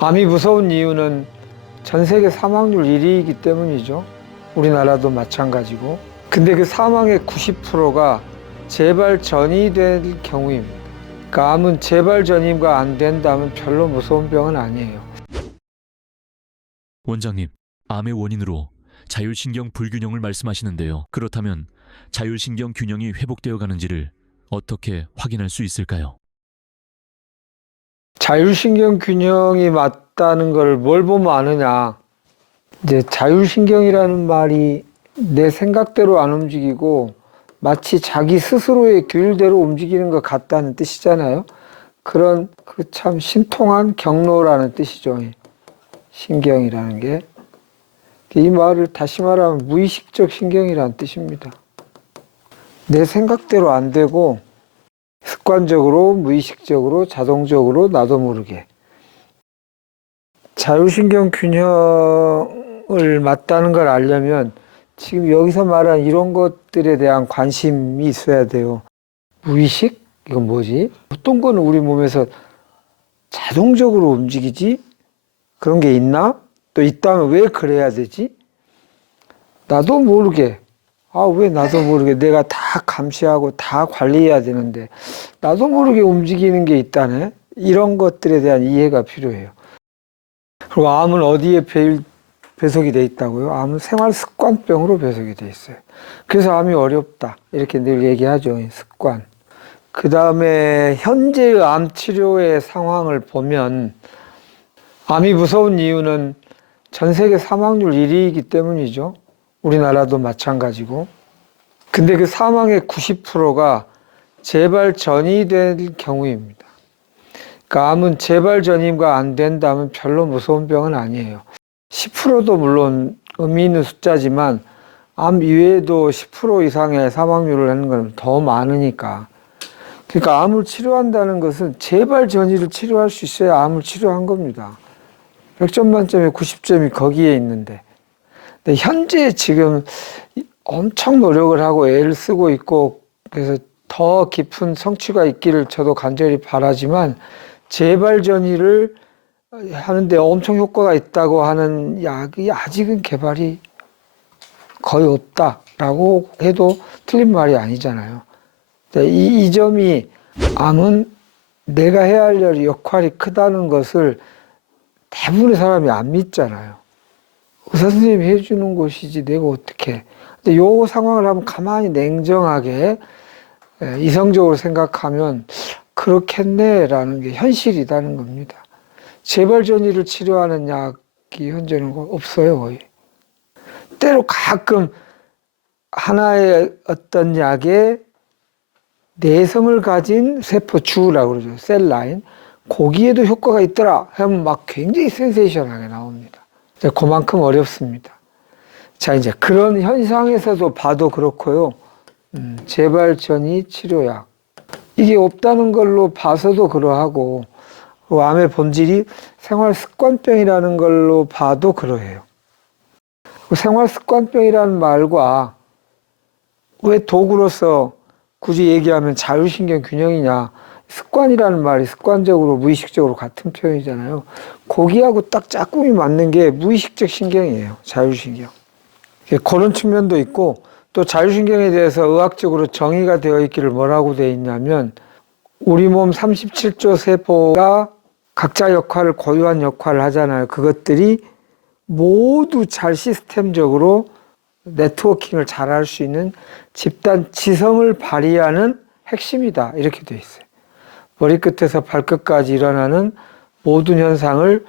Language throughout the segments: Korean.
암이 무서운 이유는 전 세계 사망률 1위이기 때문이죠. 우리나라도 마찬가지고. 근데 그 사망의 90%가 재발 전이 될 경우입니다. 그러니까 암은 재발 전이가 안 된다면 별로 무서운 병은 아니에요. 원장님, 암의 원인으로 자율신경 불균형을 말씀하시는데요. 그렇다면 자율신경 균형이 회복되어 가는지를 어떻게 확인할 수 있을까요? 자율신경 균형이 맞다는 걸 뭘 보면 아느냐. 이제 자율신경이라는 말이 내 생각대로 안 움직이고 마치 자기 스스로의 규율대로 움직이는 것 같다는 뜻이잖아요. 그런 그 참 신통한 경로라는 뜻이죠. 신경이라는 게. 이 말을 다시 말하면 무의식적 신경이라는 뜻입니다. 내 생각대로 안 되고 습관적으로, 무의식적으로, 자동적으로 나도 모르게. 자율신경 균형을 맞다는 걸 알려면 지금 여기서 말한 이런 것들에 대한 관심이 있어야 돼요. 무의식? 이건 뭐지? 어떤 거는 우리 몸에서 자동적으로 움직이지? 그런 게 있나? 또 있다면 왜 그래야 되지? 나도 모르게. 왜 나도 모르게 내가 다 감시하고 다 관리해야 되는데 나도 모르게 움직이는 게 있다네. 이런 것들에 대한 이해가 필요해요. 그리고 암은 어디에 배속이 돼 있다고요? 암은 생활 습관병으로 배속이 돼 있어요. 그래서 암이 어렵다. 이렇게 늘 얘기하죠. 습관. 그 다음에 현재의 암 치료의 상황을 보면 암이 무서운 이유는 전 세계 사망률 1위이기 때문이죠. 우리나라도 마찬가지고. 근데 그 사망의 90%가 재발 전이 될 경우입니다. 그러니까 암은 재발 전이가 안 된다면 별로 무서운 병은 아니에요. 10%도 물론 의미 있는 숫자지만 암 이외에도 10% 이상의 사망률을 하는 건 더 많으니까. 그러니까 암을 치료한다는 것은 재발 전이를 치료할 수 있어야 암을 치료한 겁니다. 100점 만점에 90점이 거기에 있는데. 근데 현재 지금 엄청 노력을 하고 애를 쓰고 있고 그래서 더 깊은 성취가 있기를 저도 간절히 바라지만 재발 전이를 하는데 엄청 효과가 있다고 하는 약이 아직은 개발이 거의 없다라고 해도 틀린 말이 아니잖아요. 이 점이 암은 내가 해야 할 역할이 크다는 것을 대부분의 사람이 안 믿잖아요. 의사 선생님이 해주는 것이지 내가 어떻게. 근데 요 상황을 한번 가만히 냉정하게 이성적으로 생각하면 그렇겠네라는 게 현실이라는 겁니다. 재발 전이를 치료하는 약이 현재는 없어요, 거의. 때로 가끔 하나의 어떤 약에 내성을 가진 세포주라고 그러죠. 셀라인. 거기에도 효과가 있더라 하면 막 굉장히 센세이션하게 나옵니다. 그만큼 어렵습니다. 자, 이제 그런 현상에서도 봐도 그렇고요. 재발 전이 치료약. 이게 없다는 걸로 봐서도 그러하고, 암의 본질이 생활 습관병이라는 걸로 봐도 그러해요. 생활 습관병이라는 말과 왜 도구로서 굳이 얘기하면 자율신경 균형이냐. 습관이라는 말이 습관적으로 무의식적으로 같은 표현이잖아요. 거기하고 딱 짝꿍이 맞는 게 무의식적 신경이에요. 자율신경. 그런 측면도 있고 또 자율신경에 대해서 의학적으로 정의가 되어 있기를 뭐라고 되어 있냐면 우리 몸 37조 세포가 각자 역할을 고유한 역할을 하잖아요. 그것들이 모두 잘 시스템적으로 네트워킹을 잘 할 수 있는 집단 지성을 발휘하는 핵심이다. 이렇게 돼 있어요. 머리끝에서 발끝까지 일어나는 모든 현상을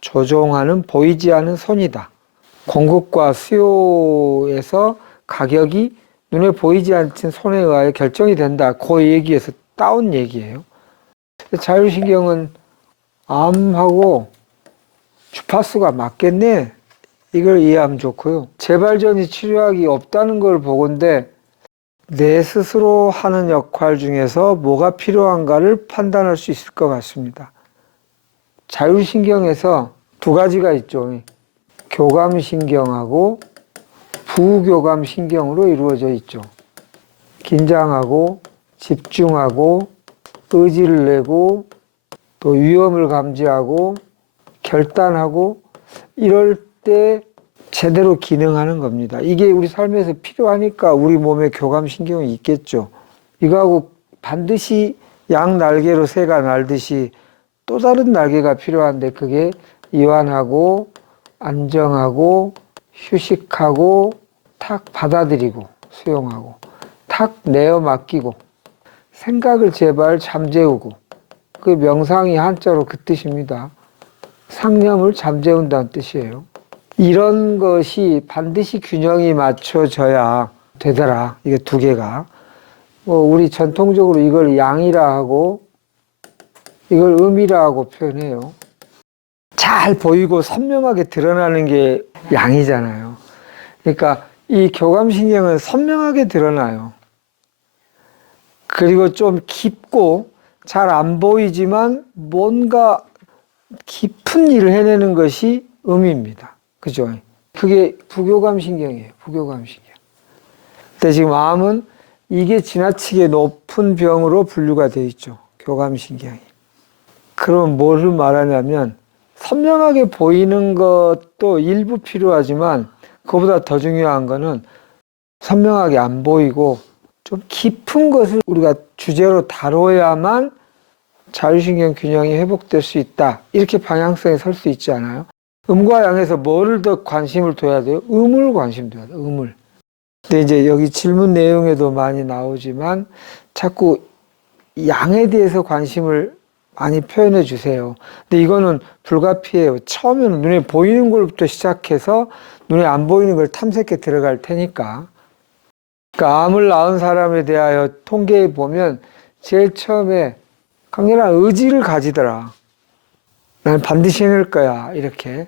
조종하는 보이지 않는 손이다. 공급과 수요에서 가격이 눈에 보이지 않는 손에 의하여 결정이 된다. 그 얘기에서 따온 얘기예요. 자율신경은 암하고 주파수가 맞겠네. 이걸 이해하면 좋고요. 재발전이 치료약이 없다는 걸 보건대 내 스스로 하는 역할 중에서 뭐가 필요한가를 판단할 수 있을 것 같습니다. 자율신경에서 두 가지가 있죠. 교감신경하고 부교감신경으로 이루어져 있죠. 긴장하고 집중하고 의지를 내고 또 위험을 감지하고 결단하고 이럴 때 제대로 기능하는 겁니다. 이게 우리 삶에서 필요하니까 우리 몸에 교감신경이 있겠죠. 이거하고 반드시 양 날개로 새가 날듯이 또 다른 날개가 필요한데 그게 이완하고 안정하고 휴식하고 탁 받아들이고 수용하고 탁 내어 맡기고 생각을 제발 잠재우고 그 명상이 한자로 그 뜻입니다. 상념을 잠재운다는 뜻이에요. 이런 것이 반드시 균형이 맞춰져야 되더라. 이게 두 개가. 우리 전통적으로 이걸 양이라 하고 이걸 음이라 하고 표현해요. 잘 보이고 선명하게 드러나는 게 양이잖아요. 그러니까 이 교감신경은 선명하게 드러나요. 그리고 좀 깊고 잘 안 보이지만 뭔가 깊은 일을 해내는 것이 음입니다. 그죠? 그게 부교감신경이에요. 부교감신경. 근데 지금 암은 이게 지나치게 높은 병으로 분류가 되어 있죠. 교감신경이. 그럼 뭐를 말하냐면 선명하게 보이는 것도 일부 필요하지만 그보다 더 중요한 거는 선명하게 안 보이고 좀 깊은 것을 우리가 주제로 다뤄야만 자율신경 균형이 회복될 수 있다. 이렇게 방향성에 설 수 있지 않아요? 음과 양에서 뭐를 더 관심을 둬야 돼요? 음을 관심 둬야 돼요. 음을. 근데 이제 여기 질문 내용에도 많이 나오지만 자꾸 양에 대해서 관심을 많이 표현해 주세요. 근데 이거는 불가피해요. 처음에는 눈에 보이는 것부터 시작해서 눈에 안 보이는 걸 탐색해 들어갈 테니까. 그러니까 암을 낳은 사람에 대하여 통계에 보면 제일 처음에 강렬한 의지를 가지더라. 나는 반드시 해낼 거야. 이렇게.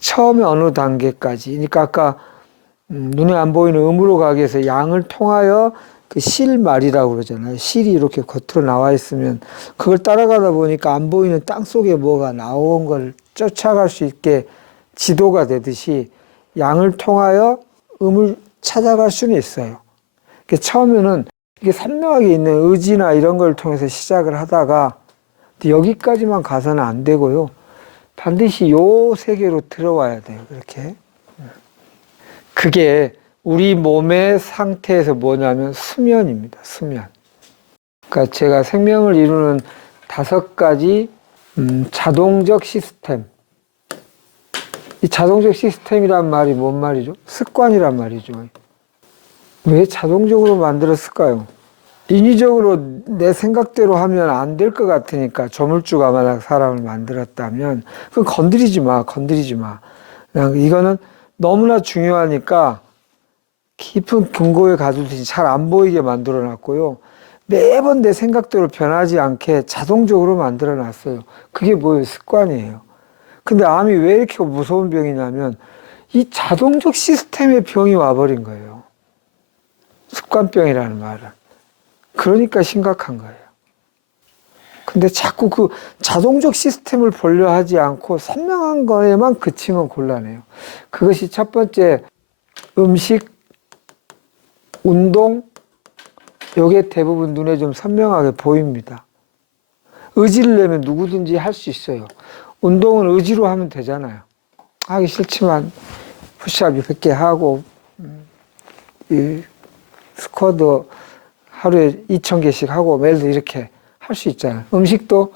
처음에 어느 단계까지. 그러니까 아까 눈에 안 보이는 음으로 가기 위해서 양을 통하여 그 실말이라고 그러잖아요. 실이 이렇게 겉으로 나와 있으면 그걸 따라가다 보니까 안 보이는 땅 속에 뭐가 나온 걸 쫓아갈 수 있게 지도가 되듯이 양을 통하여 음을 찾아갈 수는 있어요. 그러니까 처음에는 이게 선명하게 있는 의지나 이런 걸 통해서 시작을 하다가 여기까지만 가서는 안 되고요. 반드시 요 세계로 들어와야 돼요. 그렇게. 그게 우리 몸의 상태에서 뭐냐면 수면입니다. 수면. 그러니까 제가 생명을 이루는 5가지 자동적 시스템. 이 자동적 시스템이란 말이 뭔 말이죠? 습관이란 말이죠. 왜 자동적으로 만들었을까요? 인위적으로 내 생각대로 하면 안 될 것 같으니까 조물주가 만약 사람을 만들었다면 그건 건드리지 마. 그냥 이거는 너무나 중요하니까 깊은 근거에 가두듯이 잘 안 보이게 만들어 놨고요. 매번 내 생각대로 변하지 않게 자동적으로 만들어 놨어요. 그게 뭐예요? 습관이에요. 근데 암이 왜 이렇게 무서운 병이냐면 이 자동적 시스템의 병이 와버린 거예요. 습관병이라는 말은. 그러니까 심각한 거예요. 근데 자꾸 그 자동적 시스템을 보려 하지 않고 선명한 거에만 그치면 곤란해요. 그것이 첫 번째 음식, 운동, 요게 대부분 눈에 좀 선명하게 보입니다. 의지를 내면 누구든지 할 수 있어요. 운동은 의지로 하면 되잖아요. 하기 싫지만 푸시업 100개 하고 이 스쿼트 하루에 2,000개씩 하고 매일 이렇게 할 수 있잖아요. 음식도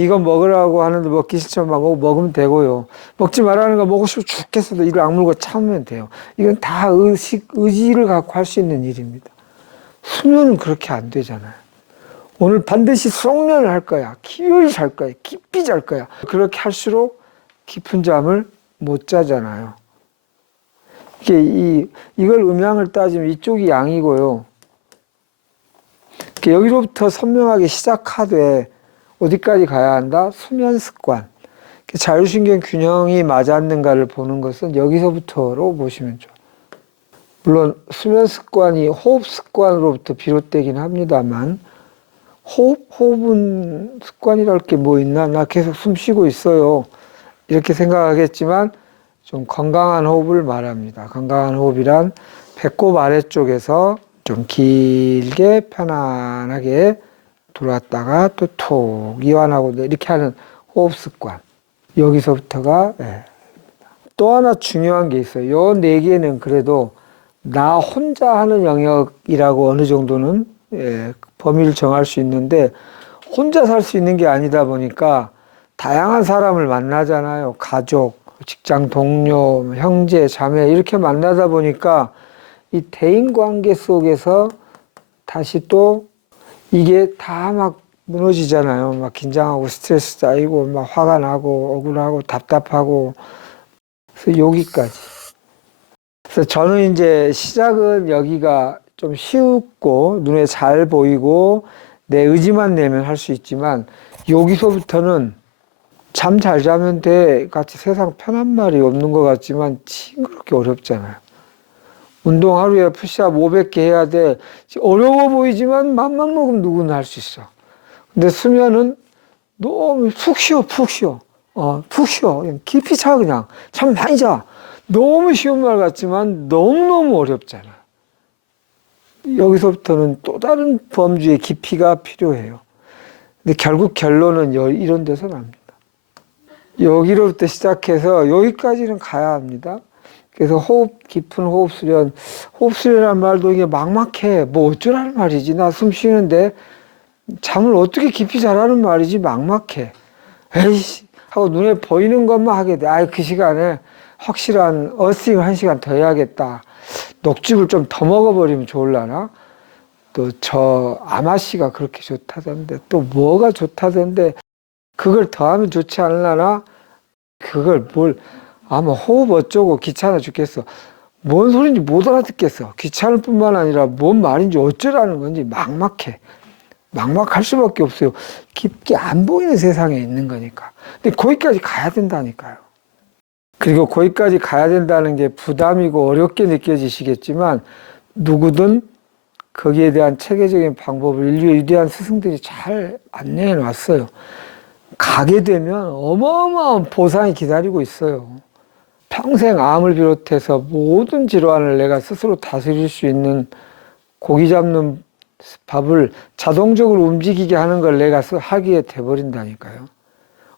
이거 먹으라고 하는데 먹기 싫지만 먹으면 되고요. 먹지 말라는 거 먹고 싶어 죽겠어도 이걸 악물고 참으면 돼요. 이건 다 의지를 갖고 할 수 있는 일입니다. 수면은 그렇게 안 되잖아요. 오늘 반드시 수록면을 할 거야. 기어이 잘 거야. 깊이 잘 거야. 그렇게 할수록 깊은 잠을 못 자잖아요. 이걸 음양을 따지면 이쪽이 양이고요. 여기로부터 선명하게 시작하되 어디까지 가야 한다? 수면 습관. 자율신경 균형이 맞았는가를 보는 것은 여기서부터로 보시면 좋아요. 물론 수면 습관이 호흡 습관으로부터 비롯되긴 합니다만 호흡은 습관이랄 게 뭐 있나? 나 계속 숨 쉬고 있어요. 이렇게 생각하겠지만 좀 건강한 호흡을 말합니다. 건강한 호흡이란 배꼽 아래쪽에서 좀 길게 편안하게 들어왔다가 또 톡 이완하고 이렇게 하는 호흡 습관. 여기서부터가 또 하나 중요한 게 있어요. 요 네 개는 그래도 나 혼자 하는 영역이라고 어느 정도는 범위를 정할 수 있는데 혼자 살 수 있는 게 아니다 보니까 다양한 사람을 만나잖아요. 가족, 직장 동료, 형제, 자매 이렇게 만나다 보니까 이 대인관계 속에서 다시 또 이게 다 막 무너지잖아요. 막 긴장하고 스트레스 쌓이고 막 화가 나고 억울하고 답답하고 그래서 여기까지. 그래서 저는 이제 시작은 여기가 좀 쉽고 눈에 잘 보이고 내 의지만 내면 할 수 있지만 여기서부터는 잠 잘 자면 돼 같이 세상 편한 말이 없는 것 같지만 징그럽게 어렵잖아요. 운동 하루에 푸시업 500개 해야 돼. 어려워 보이지만 맘만 먹으면 누구나 할 수 있어. 근데 수면은 너무 푹 쉬어, 푹 쉬어. 푹 쉬어. 그냥 깊이 자, 그냥. 잠 많이 자. 너무 쉬운 말 같지만 너무너무 어렵잖아. 여기서부터는 또 다른 범주의 깊이가 필요해요. 근데 결국 결론은 이런 데서 납니다. 여기로부터 시작해서 여기까지는 가야 합니다. 그래서 깊은 호흡 수련. 호흡 수련이라는 말도 이게 막막해. 뭐 어쩌라는 말이지. 나 숨 쉬는데 잠을 어떻게 깊이 자라는 말이지. 막막해. 에이씨 하고 눈에 보이는 것만 하게 돼. 그 시간에 확실한 어스팅 1시간 더 해야겠다. 녹즙을 좀 더 먹어버리면 좋을라나? 또 저 아마씨가 그렇게 좋다던데 또 뭐가 좋다던데 그걸 더하면 좋지 않을라나? 그걸 아마 호흡 어쩌고 귀찮아 죽겠어. 뭔 소린지 못 알아듣겠어. 귀찮을 뿐만 아니라 뭔 말인지 어쩌라는 건지 막막해. 막막할 수밖에 없어요. 깊게 안 보이는 세상에 있는 거니까. 근데 거기까지 가야 된다니까요. 그리고 거기까지 가야 된다는 게 부담이고 어렵게 느껴지시겠지만 누구든 거기에 대한 체계적인 방법을 인류의 위대한 스승들이 잘 안내해 놨어요. 가게 되면 어마어마한 보상이 기다리고 있어요. 평생 암을 비롯해서 모든 질환을 내가 스스로 다스릴 수 있는 고기 잡는 밥을 자동적으로 움직이게 하는 걸 내가 하기에 돼버린다니까요.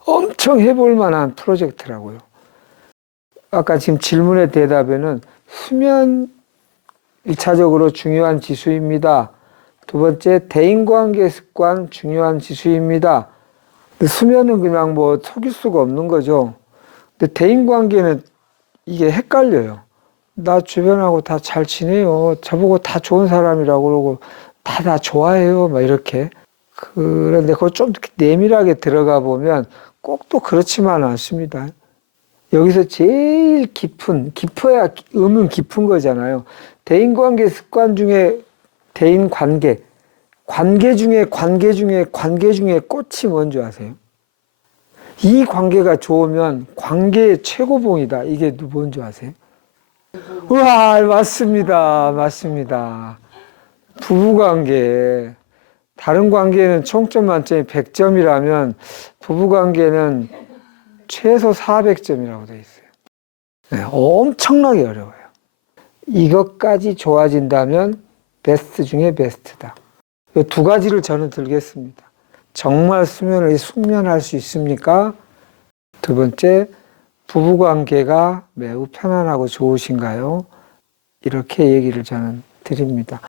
엄청 해볼 만한 프로젝트라고요. 아까 지금 질문의 대답에는 수면 1차적으로 중요한 지수입니다. 두 번째, 대인관계 습관 중요한 지수입니다. 수면은 그냥 뭐 속일 수가 없는 거죠. 근데 대인관계는 이게 헷갈려요. 나 주변하고 다 잘 지내요. 저보고 다 좋은 사람이라고 그러고 다 좋아해요. 막 이렇게. 그런데 그걸 좀 내밀하게 들어가 보면 꼭 또 그렇지만은 않습니다. 여기서 제일 깊어야 의문 깊은 거잖아요. 대인관계 습관 중에 대인관계, 관계 중에 꽃이 뭔지 아세요? 이 관계가 좋으면 관계의 최고봉이다. 이게 뭔지 아세요? 우와, 맞습니다. 부부관계. 다른 관계는 총점 만점이 100점이라면 부부관계는 최소 400점이라고 되어 있어요. 네, 엄청나게 어려워요. 이것까지 좋아진다면 베스트 중에 베스트다. 이 두 가지를 저는 들겠습니다. 정말 수면을 숙면할 수 있습니까? 두 번째, 부부관계가 매우 편안하고 좋으신가요? 이렇게 얘기를 저는 드립니다.